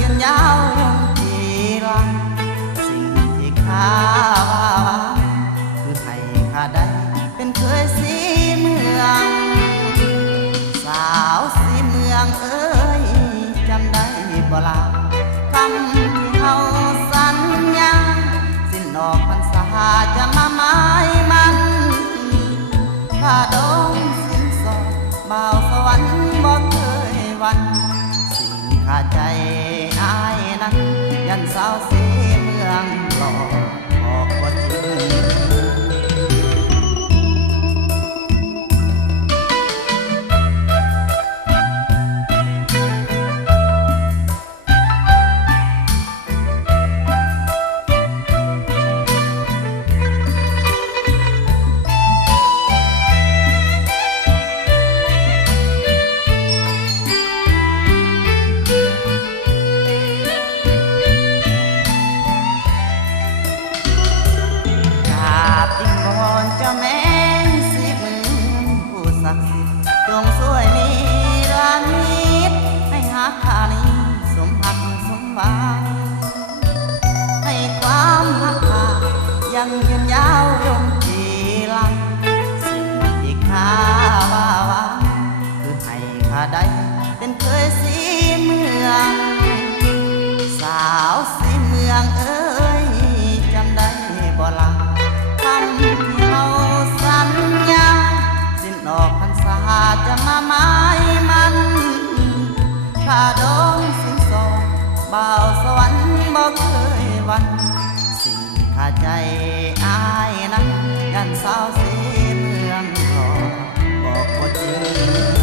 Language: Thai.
ยืนยาวยงทีรังสิ่งที่ข้าว่าคือให้ข้าได้เป็นเคยสีเมืองสาวสีเมืองเอ้ยจำได้บ่ล่ะคำที่เฮาสัญญาสิ้นออกพรรษาจะมาหมายมันข้าดงสิ้นสอดบ่าวสวรรค์บ่เคยวันสิ่งข้าใจอายนั้นยันสาวสีเมืองหลอกออกบ่จริงเจ้าแม่สีเมืองผู้ศักดิ์สิทธิ์จงช่วยนิรันดร์ให้หาข้านี้สมหักสมหวังให้ความหักข้ายังยืนยาวยงทีหลังสิ่งที่ข้าว่าคือให้ข้าได้เป็นเคยสีเมืองสาวสีเมืองเอ้ยจำได้บ่ล่ะคำที่เฮาสัญญาสิ้นออกพรรษาจะมาหมายมันข้าดงสิ้นสอดบ่าวสวรรค์บ่เคยวันสิ่งข้าใจอายนั้นยันสาวสีเมืองทองบอกบ่จริง